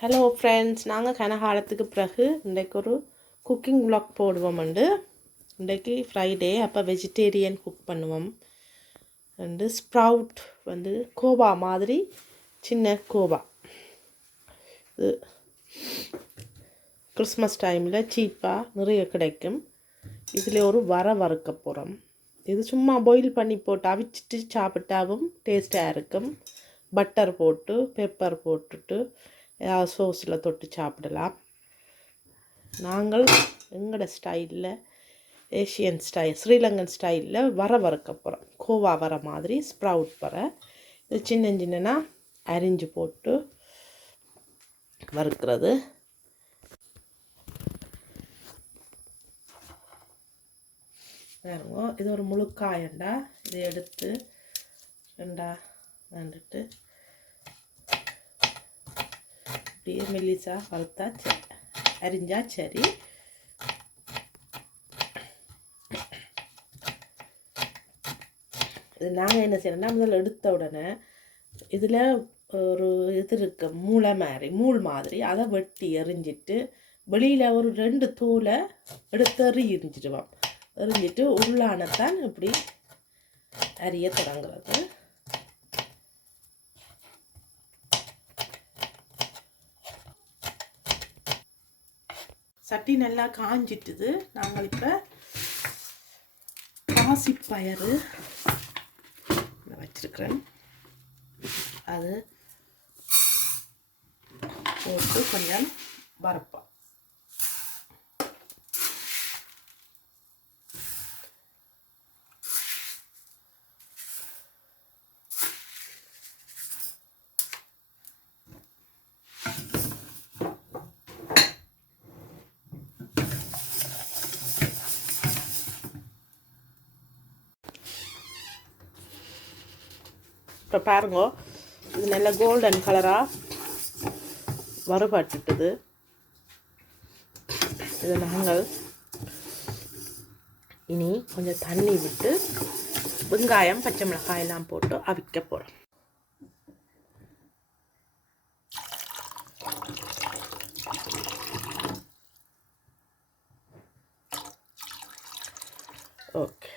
Hello friends நாங்கள் கனகாலத்துக்கு பிறகு இன்றைக்கு ஒரு குக்கிங் ப்ளாக் போடுவோம் உண்டு. இன்றைக்கு ஃப்ரைடே அப்போ வெஜிடேரியன் குக் பண்ணுவோம். வந்து ஸ்ப்ரவுட் வந்து கோவா மாதிரி சின்ன கோவா. இது கிறிஸ்மஸ் டைமில் சீப்பாக நிறைய கிடைக்கும். இதில் ஒரு வர வறுக்க போகிறோம் இது சும்மா பாயில் பண்ணி போட்டு அவிச்சிட்டு சாப்பிட்டாவும் டேஸ்ட்டாக இருக்கும். பட்டர் போட்டு பெப்பர் போட்டுட்டு சோஸில் தொட்டு சாப்பிடலாம். நாங்கள் எங்களோட ஸ்டைலில் ஏஷியன் ஸ்டைல் ஸ்ரீலங்கன் ஸ்டைலில் வர வறுக்க போகிறோம் கோவா வர மாதிரி ஸ்ப்ரவுட் வர. இது சின்ன சின்னனா அரிஞ்சு போட்டு வறுக்கிறது. பாருங்க இது ஒரு முழுக்காயண்டா இதை எடுத்து ரெண்டா வந்துட்டு அப்படியே மெல்லிசா வறுத்தா அரிஞ்சா சரி இது நாங்கள் என்ன செய்யணும்னா முதல்ல எடுத்த உடனே இதில் ஒரு இது இருக்கு மூளை மாதிரி மூள் மாதிரி. அதை வெட்டி எரிஞ்சிட்டு வெளியில் ஒரு ரெண்டு தூளை எடுத்து எரிஞ்சிடுவோம். எரிஞ்சிட்டு உள்ளானத்தான் இப்படி அரிய தொடங்குறது. சட்டி நல்லா காஞ்சிட்டுது. நாங்கள் இப்போ பாசிப்பயறு வச்சிருக்கிறேன். அது போட்டு கொஞ்சம் வரப்போம் பாருங்க. இது நல்ல கோல்டன் கலராக வறுபட்டுட்டது. இதை நாங்கள் இனி கொஞ்சம் தண்ணி விட்டு வெங்காயம் பச்சை மிளகாய் எல்லாம் போட்டு அவிக்க போகிறோம் ஓகே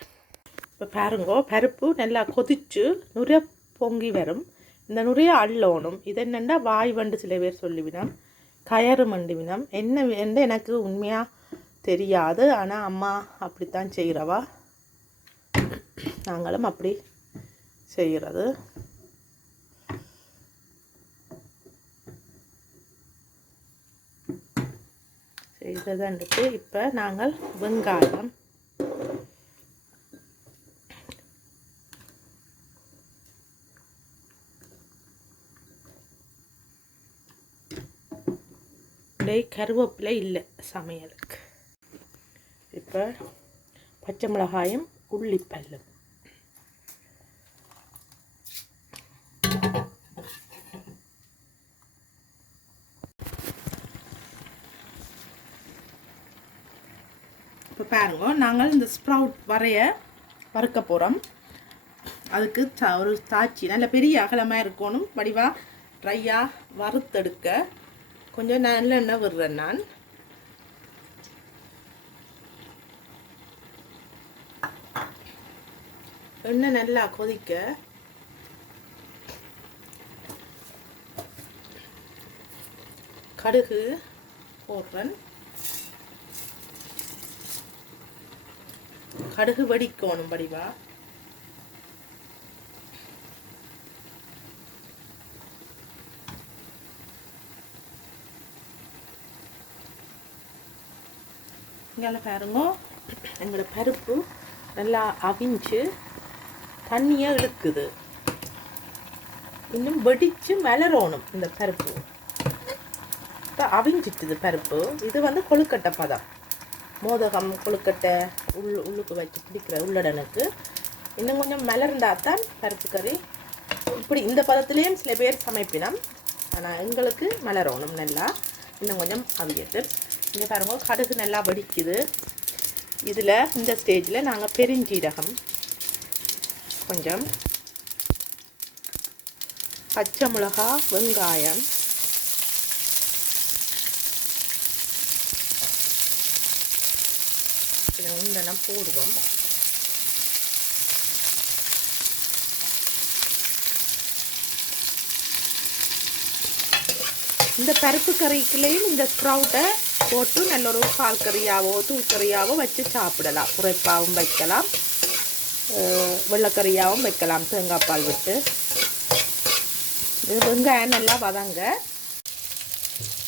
இப்போ பாருங்க பருப்பு நல்லா கொதிச்சு நுர பொங்கி வரும். இந்த நுரைய அள்ளோணும். இது என்னென்னா வாய் வண்டு சில பேர் சொல்லிவிடும் கயறு மண்டுவினம். என்ன என்று எனக்கு உண்மையாக தெரியாது. ஆனால் அம்மா அப்படித்தான் செய்கிறவா நாங்களும் அப்படி செய்கிறது செய்ததுன்றது இப்போ நாங்கள் வெங்காயம் அப்படியே கருவேப்பிலை இல்லை சமையலுக்கு. இப்போ பச்சை மிளகாயும் உள்ளிப்பல்லும். இப்போ பாருங்க நாங்கள் இந்த ஸ்ப்ரவுட் வரைய வறுக்க போகிறோம் அதுக்கு ச ஒரு தாச்சி நல்ல பெரிய அகலமாக இருக்கணும். வடிவாக ட்ரையாக வறுத்தெடுக்க கொஞ்சம் நல்லெண்ணெய் விடுறேன் நான். எண்ணெய் நல்லா கொதிக்க. கடுகு போடுறேன். கடுகு வடிக்கணும் படிவா. இங்கே பாருங்க. எங்களோட பருப்பு நல்லா அவிஞ்சு தண்ணியை இழுக்குது. இன்னும் வெடித்து மலரணும் இந்த பருப்பு. இப்போ அவிஞ்சிட்டுது பருப்பு. இது வந்து கொழுக்கட்டை பதம். மோதகம் கொழுக்கட்டை உள் உள்ளுக்கு வச்சு பிடிக்கிற உள்ளடனுக்கு. இன்னும் கொஞ்சம் மலர்ந்தா தான் பருப்பு கறி. இப்படி இந்த பதத்துலேயும் சில பேர் சமைப்பினம். ஆனால் எங்களுக்கு மலரணும் நல்லா. இன்னும் கொஞ்சம் அவியது இங்கே பாருங்கள் கடுகு நல்லா வடிக்குது. இதில் இந்த ஸ்டேஜில் நாங்கள் பெருஞ்சீரகம் கொஞ்சம் பச்சை மிளகா வெங்காயம் இதை உண்டெல்லாம் போடுவோம். இந்த பருப்பு கறிக்குள்ளேயும் இந்த ஸ்ப்ரவுட்டை போட்டு நல்ல ஒரு பால் கறியாவோ தூக்கறியாவோ வச்சு சாப்பிடலாம். குறைப்பாகவும் வைக்கலாம். வெள்ளக்கறியாகவும் வெள்ளைக்கறியாகவும் வைக்கலாம் தேங்காய் பால் விட்டு. இது வெங்காயம் நல்லா வதங்க.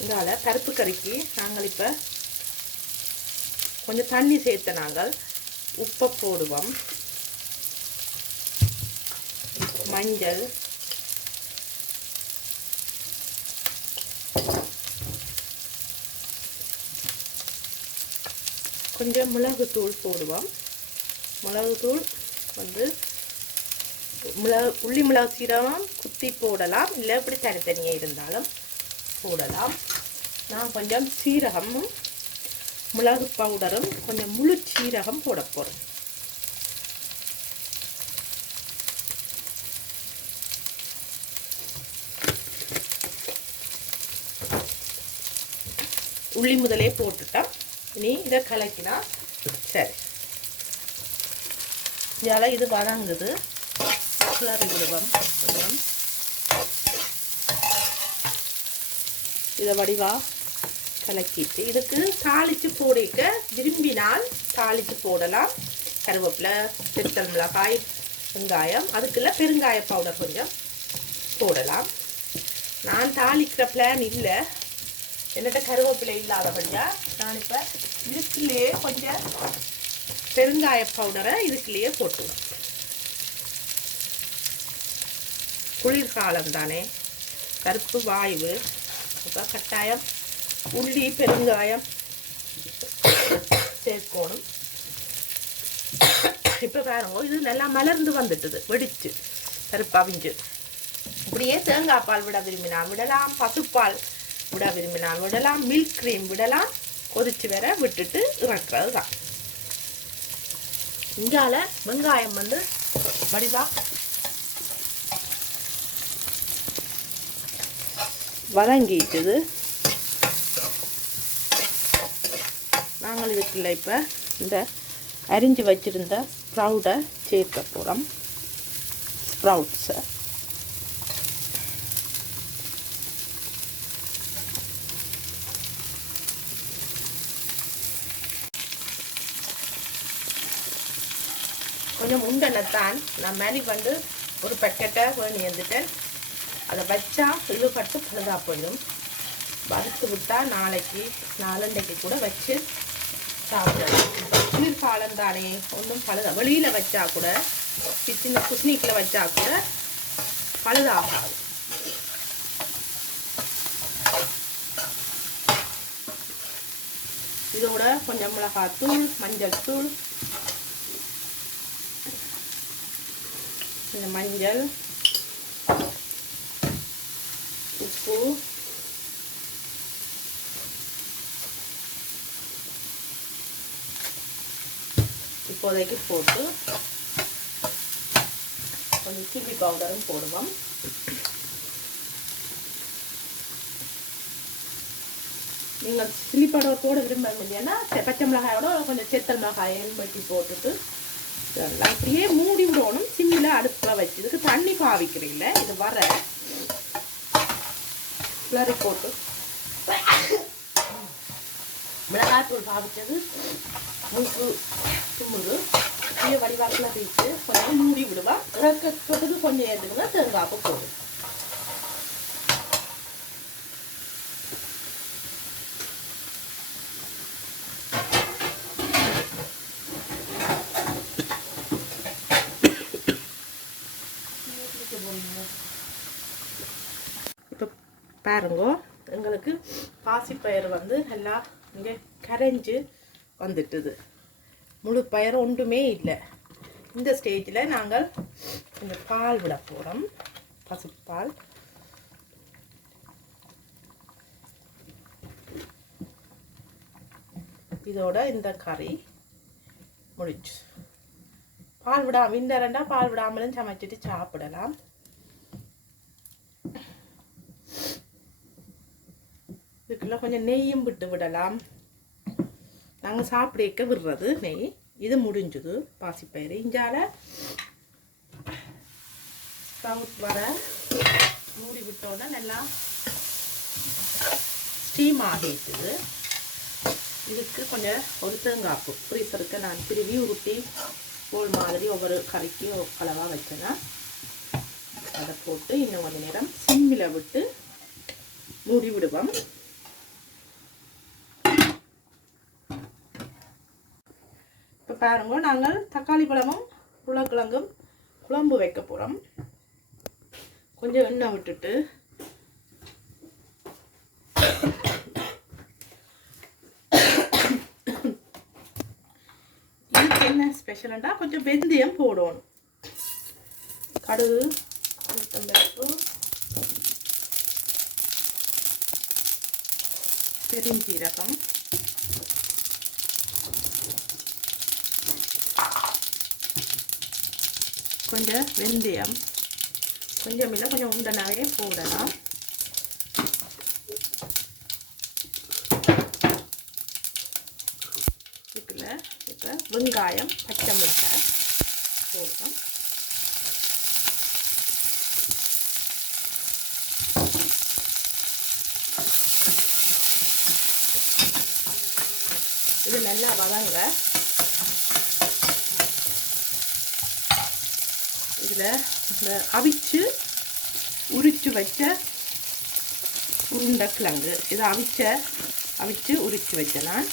இதால் கருப்பு கறிக்கு நாங்கள் இப்போ கொஞ்சம் தண்ணி சேர்த்து நாங்கள் உப்பை போடுவோம். மஞ்சள் கொஞ்சம் மிளகுத்தூள் போடுவோம். மிளகுத்தூள் வந்து மிளகு உள்ளி மிளகு சீரகம் குத்தி போடலாம். இல்லை இப்படி தனித்தனியாக இருந்தாலும் போடலாம். நான் கொஞ்சம் சீரகமும் மிளகு பவுடரும் கொஞ்சம் முழு சீரகம் போட போகிறேன் உள்ளி முதலே போட்டுட்டா நீ இதை கலக்கினா. சரி. இதால் இது வதங்குது. கிளறி விடுவோம் கொஞ்சம் இதை வடிவா கலக்கிட்டு இதுக்கு தாளித்து போடிக்க விரும்பினால் தாளித்து போடலாம். கருவேப்பிலை திருத்தல் மிளகாய் வெங்காயம் அதுக்குள்ள பெருங்காய பவுடர் கொஞ்சம் போடலாம். நான் தாளிக்கிற பிளான் இல்லை. என்னட்ட கருவேப்பிலை இல்லாதபடியா நான் இப்போ இதுக்குள்ளேயே கொஞ்சம் பெருங்காய பவுடரை இதுக்குள்ளேயே போட்டுவேன் குளிர்காலம் தானே. கருப்பு வாய்வு அப்போ கட்டாயம் உள்ளி பெருங்காயம் சேர்க்கணும். இப்போ பாருங்க இது நல்லா மலர்ந்து வந்துட்டுது வெடிச்சு கருப்பு அவிஞ்சு இப்படியே தேங்காய் பால் விட விரும்பினா விடலாம். பசுப்பால் விட விரும்பினால் விடலாம். மில்க் க்ரீம் விடலாம். கொதிச்சு வர விட்டுட்டு இறக்குறது தான் இங்கால வெங்காயம் வந்து வடிவா வதங்கிட்டுது. நாங்கள் இதுக்குள்ள இப்போ இந்த அரிஞ்சு வச்சிருந்த ப்ரௌடை சேர்க்க போகிறோம் ஸ்ப்ரவுட்ஸை கொஞ்சம் உண்டனத்தான் நான் மேலே வந்து ஒரு பக்கெட்டை கொஞ்சம் எழுந்துட்டேன் அதை வச்சா இழுபட்டு பழுதா போயிடும். வறுத்து விட்டா நாளைக்கு நாலண்டைக்கு கூட வச்சு சாப்பிடலாம். குளிர்காலம் தானே ஒன்றும் பழுதா வெளியில் வச்சா கூட சின்ன குஸ்னிக்கில் வச்சா கூட பழுதாகாது. இதோட கொஞ்சம் மிளகாத்தூள் மஞ்சள் தூள் இந்த மஞ்சள் உப்பு இப்போதைக்கு போட்டு கொஞ்சம் சில்லி பவுடரும் போடுவோம். நீங்கள் சில்லி பவுடர் போட விரும்ப பச்சை மிளகாயோட கொஞ்சம் செத்தல் மிளகாயும் வெட்டி போட்டுட்டு இதெல்லாம் அப்படியே மூடி விடணும். சிம்மில் வர வச்சு இதுக்கு தண்ணி பாவிக்கிறீங்கள இது வர. கிளறி போட்டு. மிளகாத்தூள் பாவிச்சது மூக்கு தும்முது வடிவாக்கில் வச்சு கொஞ்சம் மூடி விடுவா. இறக்கிறதுக்கு கொஞ்சம் ஏற்றுக்குன்னா தேங்காய்ப்பு போடும் இப்போ பாருங்க. எங்களுக்கு பாசிப்பயிறு வந்து எல்லாம் இங்கே கரைஞ்சு வந்துட்டுது. முழு பயிர் ஒன்றுமே இல்லை. இந்த ஸ்டேஜில் நாங்கள் இந்த பால் விட போகிறோம் பசுப்பால் இதோட இந்த கறி முடிச்சு. பால் விடாம இந்த ரெண்டா பால் விடாமலும் சமைச்சிட்டு சாப்பிடலாம். இதுக்குள்ளே கொஞ்சம் நெய்யும் விட்டு விடலாம். நாங்கள் சாப்பிடக்க விடுறது நெய். இது முடிஞ்சுது. பாசிப்பயிறு. இஞ்சால ஸ்ப்ரவுட் வர மூடி விட்டோன்னா நல்லா ஸ்டீம் ஆகிட்டுது இதுக்கு கொஞ்சம் ஒரு தேங்காய்ப்பு. ஃப்ரீசருக்கு நான் திருவி உருட்டி போல் மாதிரி ஒவ்வொரு கறிக்கும் அளவாக வச்சேன்னா அதை போட்டு இன்னும் கொஞ்சம் நேரம் சிம்மில் விட்டு மூடி விடுவோம். பாருங்க நாங்கள் தக்காளி பழமும் உருளைக்கிழங்கும் குழம்பு வைக்க போகிறோம் கொஞ்சம் எண்ணெய் விட்டுட்டு. இதுக்கு என்ன ஸ்பெஷல்ண்டா கொஞ்சம் வெந்தயம் போடணும். கடுகு உளுத்தம்பருப்பு பெருஞ்சீரகம். கொஞ்சம் வெந்தயம். கொஞ்சம் இல்லை கொஞ்சம் உண்டனாவே போடலாம். இதுக்குள்ள இப்போ வெங்காயம் பச்சை மிளகாய் போடுவோம் இது நல்லா வதங்க. இதை இந்த அவிச்சு உரித்து வச்ச உருண்டைக்கிழங்கு இதை அவிச்ச அவிச்சு உரித்து வச்சேன் நான்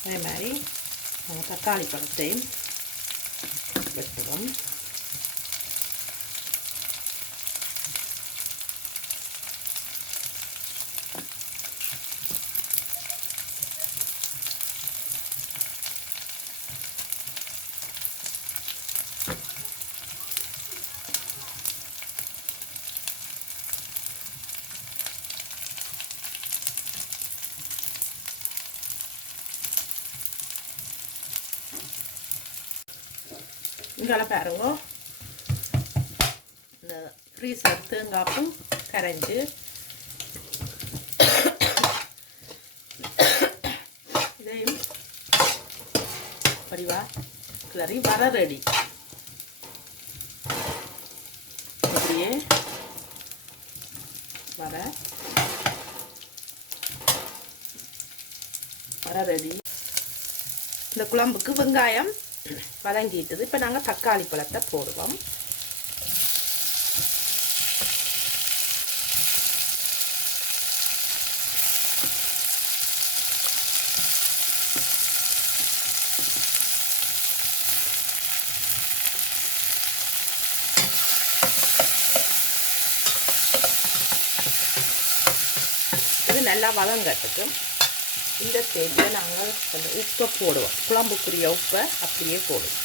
அதே மாதிரி நாங்கள் தக்காளி பழத்தையும் வெட்டுவோம் இங்கே பாருங்க இந்த ஃப்ரீசர் தேங்காப்பும் கரைஞ்சு இதையும் படிவா கிளறி வர ரெடி அப்படியே வர வர ரெடி இந்த குழம்புக்கு வெங்காயம் வதங்கிட்டது. இப்போ நாங்கள் தக்காளி பழத்தை போடுவோம். இது நல்லா வதங்கட்டுக்கு இந்த ஸ்டேஜில் நாங்கள் அந்த உப்பை போடுவோம். குழம்புக்குரிய உப்பை அப்படியே போடுவோம்.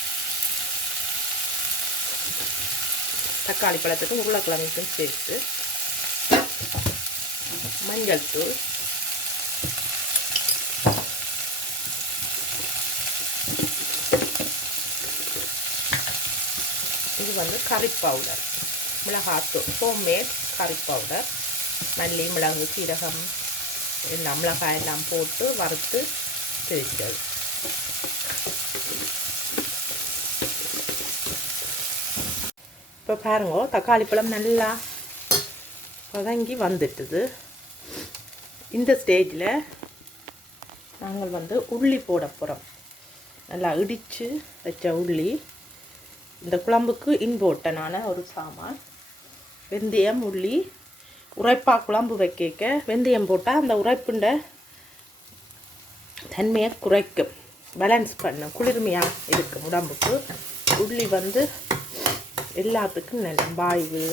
தக்காளி பழத்துக்கும் உருளைக்கிழங்குக்கும் சேர்த்து மஞ்சள் தூள். இது வந்து கறி பவுடர் மிளகாத்தூள். ஹோம்மேட் கறி பவுடர் மல்லி மிளகு சீரகம் எல்லாம் மிளகாய் எல்லாம் போட்டு வறுத்து திரிச்சது இப்போ பாருங்க தக்காளி பழம் நல்லா வதங்கி வந்துட்டுது. இந்த ஸ்டேஜில் நாங்கள் வந்து உள்ளி போட போகிறோம் நல்லா இடித்து வச்ச உள்ளி. இந்த குழம்புக்கு இன்போட்டனான ஒரு சாமான் வெந்தயம் உள்ளி உரைப்பா குழம்பு வைக்க வெந்தயம் போட்டால் அந்த உரைப்புண்ட தன்மையை குறைக்கும். பேலன்ஸ் பண்ணும் குளிர்மையாக இருக்கும் உடம்புக்கு. உள்ளி வந்து எல்லாத்துக்கும் நல்ல வாய்வு.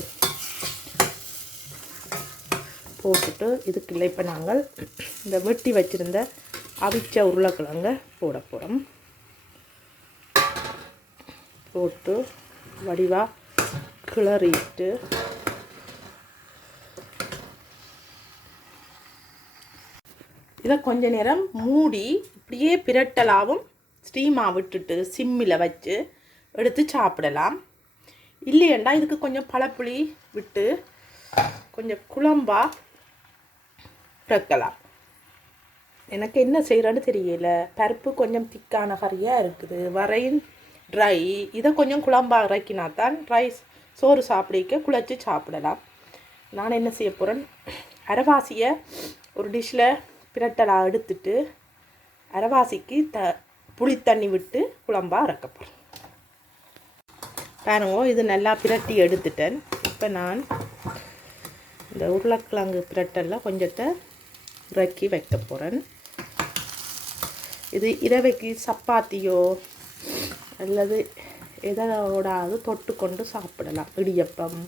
போட்டுட்டு இதுக்குள்ள இப்போ நாங்கள் இந்த வெட்டி வச்சுருந்த அவிச்ச உருளைக்கிழங்க போட போகிறோம் போட்டு வடிவாக கிளறிட்டு இதை கொஞ்ச நேரம் மூடி இப்படியே பிரட்டலாகவும் ஸ்டீமாக விட்டுட்டு சிம்மில் வச்சு எடுத்து சாப்பிடலாம். இல்லையண்டா இதுக்கு கொஞ்சம் பழப்புளி விட்டு கொஞ்சம் குழம்பாக பிறக்கலாம். எனக்கு என்ன செய்கிறேன்னு தெரியல. பருப்பு கொஞ்சம் திக்கான கறியாக இருக்குது. வரையும் ட்ரை இதை கொஞ்சம் குழம்பாக இறக்கினா தான் ரைஸ் சோறு சாப்பிடிக்க குழச்சி சாப்பிடலாம். நான் என்ன செய்ய போகிறேன் அரைவாசியை ஒரு டிஷ்ஷில் பிரட்டலாக எடுத்துட்டு அரைவாசிக்கு த புளி தண்ணி விட்டு குழம்பாக இறக்க போகிறேன் பாருங்க இது நல்லா பிரட்டி எடுத்துட்டேன். இப்போ நான் இந்த உருளைக்கிழங்கு பிரட்டலில் கொஞ்சத்தை இறக்கி வைக்க போகிறேன் இது இரவைக்கு சப்பாத்தியோ அல்லது எதோடாவது தொட்டு கொண்டு சாப்பிடலாம். இடியப்பம்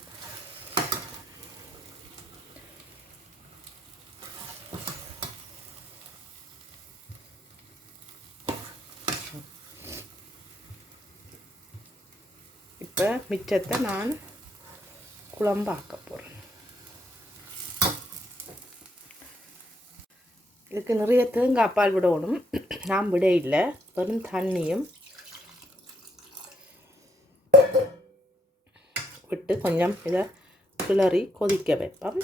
இப்போ மிச்சத்தை நான் குழம்பாக்க போகிறேன் இதுக்கு நிறைய தேங்காய் பால் விடணும். நான் விட இல்லை. வெறும் தண்ணியும் விட்டு கொஞ்சம் இதை கிளறி கொதிக்க வைப்போம்.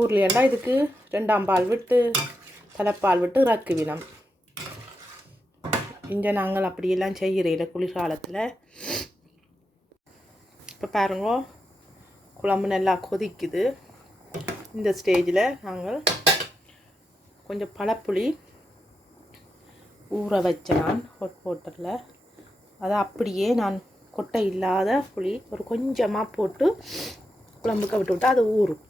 ஊர்லேண்டா இதுக்கு ரெண்டாம் பால் விட்டு தலைப்பால் விட்டு ரக்குவினம் இங்கே நாங்கள் அப்படியெல்லாம் செய்கிறீல குளிர்காலத்தில். இப்போ பாருங்க குழம்பு நல்லா கொதிக்குது. இந்த ஸ்டேஜில் நாங்கள் கொஞ்சம் பழப்புளி ஊற வச்சேன் நான் ஹாட் வாட்டரில் அதை அப்படியே நான் கொட்டை இல்லாத புளி ஒரு கொஞ்சமாக போட்டு குழம்புக்கு விட்டு விட்டு அது ஊறும்.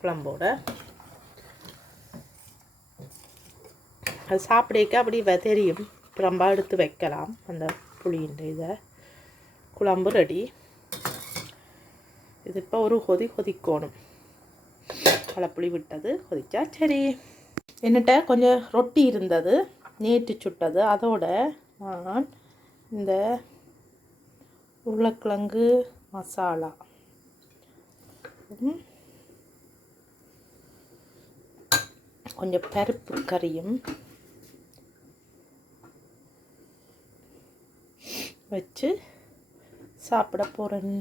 குழம்போட. அது சாப்பிடக்க அப்படி வ- தெரியும் எடுத்து வைக்கலாம் அந்த புளியின் இதை. குழம்பு ரெடி இது இப்போ ஒரு கொதி கொதிக்கணும். பழப்புளி விட்டது கொதிச்சா சரி. என்னட்ட கொஞ்சம் ரொட்டி இருந்தது நேற்று சுட்டது. அதோட நான் இந்த உருளைக்கிழங்கு மசாலா. கொஞ்சம் பருப்பு கறியும். வச்சு சாப்பிட போகிறேன்